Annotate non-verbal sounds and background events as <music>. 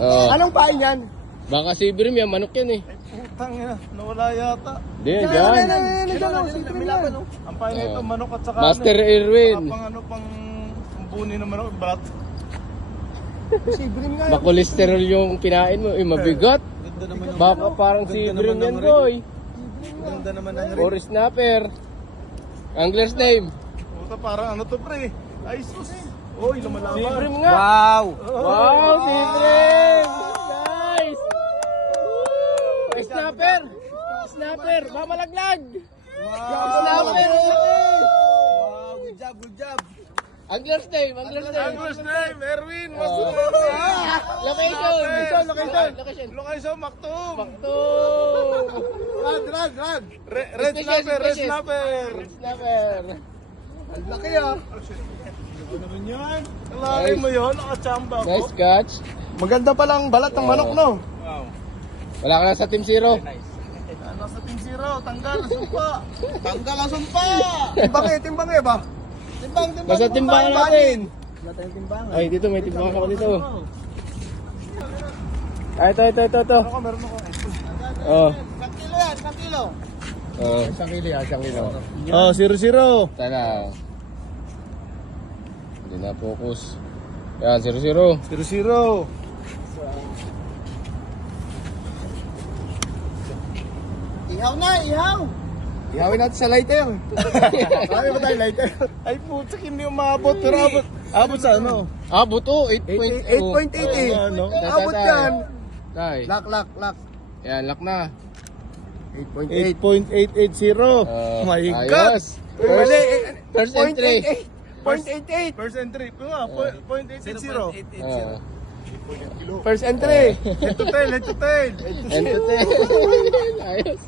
Oh. Anong pain yan? Baka si Ibrim yan, manok yan eh. Putang ina, nawala yata. Di, Yan, yan, yan, yan, yan, yan, yan. Ang pain na ito, Oh. manok at saka Master ano, Irwin. pang ano, pang buni ng manok, balat. <laughs> Si Brim nga. Makolesterol yung kinain mo. Eh, mabigat. Ganda naman ng Baka parang si Ibrim yan, boy. Ganda naman ng Or snapper. Angler's name. Puta, parang ano to pre? Ay sus. Oy, lumalaban. Si Ibrim nga. Wow! Wow, si Ibrim! Nice! Woo! Snapper! Snapper! Mamalaglag! Snapper! Wow, good job, good job. Angler's name, Angler's name. Angler's name, Erwin, Oh. Masuro. Location! Location, Location! Location! Location, Maktum. Baktung! Rad, rad, rad. Re- Red snapper, red snapper. Snapper! Ang laki ah. Ano naman yan? Kalaki mo yun, nakachamba ko. Nice catch. Maganda palang balat ng manok, no? Wow. Wala ka na sa Team Zero. Ah, Team zero, tanggal, sumpa. <laughs> Tanggal ang sumpa! Timbang eh, timbang eh ba? Timbang, timbang. Basta timbangan natin. Wala tayong timbangan. Ay, dito may timbangan ako dito. Ay, ito, ito, ito, ito. Ako, meron ako. Oh. Isang kilo yan, isang kilo. Oh. Isang kilo yan, isang kilo. Oh, zero zero. Tara. Hindi na focus. Yan, 0-0. Zero zero. Ihaw na, ihaw! Ihawin natin sa lighter. <laughs> Marami ba tayo lighter? Ay putik, hindi umabot. Pero abot, abot sa ano? Ah, buto. 8.8. 8.8 eh. Ano? Abot yan. Tay. Lock, lock, lock. Yan, lock na. 8.8. 8.880. Oh, My. God. First Point entry. eight eight. Point eight eight. First entry. Point 880. Oh. First entry. Head to tail, head to tail. Entertain. Ayos.